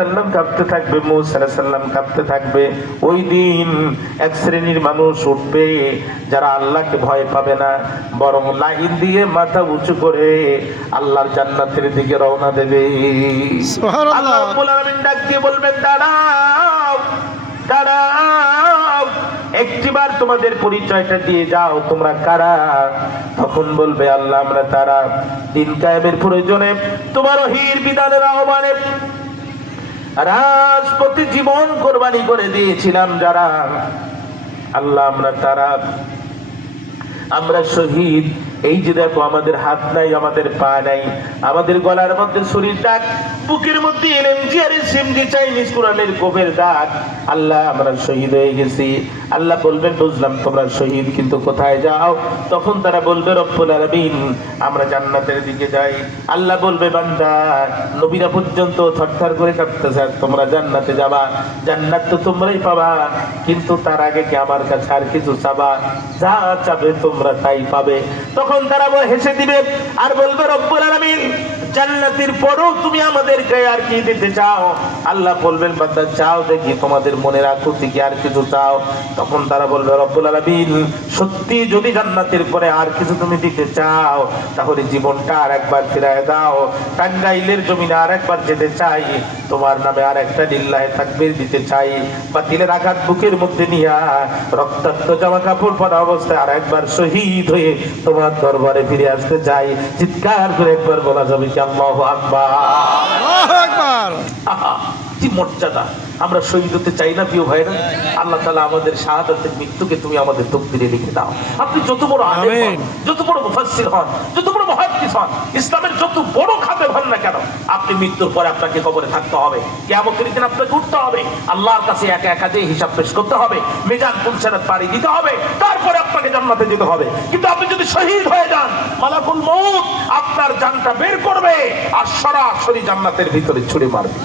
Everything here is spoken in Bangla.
সাল্লাম কাঁপতে থাকবে, মূসা আলাইহিস সালাম কাঁপতে থাকবে। ওই দিন এক শ্রেণীর মানুষ উঠবে যারা আল্লাহকে ভয় পাবে না, বরং লাইন দিয়ে মাথা উঁচু করে আল্লাহর জান্নাতের দিকে রওনা দেবে। সুবহানাল্লাহ। আল্লাহ রাব্বুল আলামিন ডাক দিয়ে বলবেন, দাঁড়াও দাঁড়াও, একটিবার তোমাদের পরিচয়টা দিয়ে যাও, তোমরা কারা? তখন বলবে, আল্লাহ আমরা তারা, দিন কায়েমের প্রয়োজনে তোমার ওহীর বিধানের আহ্বানে রাজপথে জীবন কোরবানি করে দিয়েছিলাম যারা, আল্লাহ আমরা তারা, আমরা শহীদ। এই যে দেখো আমাদের হাত নাই, আমাদের পা নাই, আমাদের গলার মধ্যে শরীর দাগ, বুকের মধ্যে এলএমজি আর এসএমজি চাইনিজ কোরআনের কোপের দাগ, আল্লাহ আমরা শহীদ হয়ে গেছি। আল্লাহ বলবেন, বুঝলাম তোমরা শহীদ, কিন্তু কোথায় যাও? তখন তারা বলবে, রব্বুল আলামিন আমরা জান্নাতের দিকে যাই। আল্লাহ বলবে, বান্দা নবীরা পর্যন্ত থরথর করে কাঁপতেছে, তোমরা জান্নাতে যাবা, জান্নাত তো তোমরাই পাবা, কিন্তু তার আগে কি আমার কাছে আর কিছু চাবা? যা চাবে তোমরা তাই পাবে। তখন তারা হেসে দিবে আর বলবে, রব্বুল আলামিন জান্নাতের পরও তুমি আমাদেরকে আর কি দিতে চাও? আল্লাহ বলবেন, বান্দা চাও দেখি, তোমাদের মনের আকুতি কি আর কিছু চাও? তখন তারা বলবে, রব্বুল আলামিন সত্যি যদি জান্নাতের পরে আর কিছু তুমি দিতে চাও, তাহলে জীবনটা আর একবার ফিরায় দাও, টাঙ্গাইলের জমিনে আর একবার যেতে চাই, তোমার নামে আর একটা লিল্লাহে তাকবীর দিতে চাই, বাতিলের আঘাত বুকের মধ্যে নিয়া রক্তাক্ত জামা কাপড় পরা অবস্থায় আর একবার শহীদ হয়ে তোমার দরবারে ফিরে আসতে চাই। চিৎকার করে একবার বলা যাবে কি আল্লাহু আকবার? আল্লাহু আকবার। আহা, কি মর্যাদা! আমরা শহীদ হতে চাই না প্রিয় ভাইরা? আল্লাহ তাআলা আমাদের শাহাদাতের মৃত্যুকে তুমি আমাদের তকদিরে লিখে দাও। আপনি যত বড় আলেম হন, যত বড় মুফাসসির হন, যত বড় মুহাদ্দিস হন, ইসলামের যত বড় খাদেম হন না কেন, আপনি মৃত্যুর পরে আপনাকে কবরে থাকতে হবে, কিয়ামতের দিন আপনাকে উঠতে হবে, আল্লাহর কাছে একা একা যে হিসাব পেশ করতে হবে, মিজান পুলসিরাত পাড়ি দিতে হবে, তারপরে আপনাকে জান্নাতে যেতে হবে। কিন্তু আপনি যদি শহীদ হয়ে যান, মালাকুল মউত আপনার জানটা বের করবে আর সরাসরি জান্নাতের ভিতরে ছুড়ে মারবে।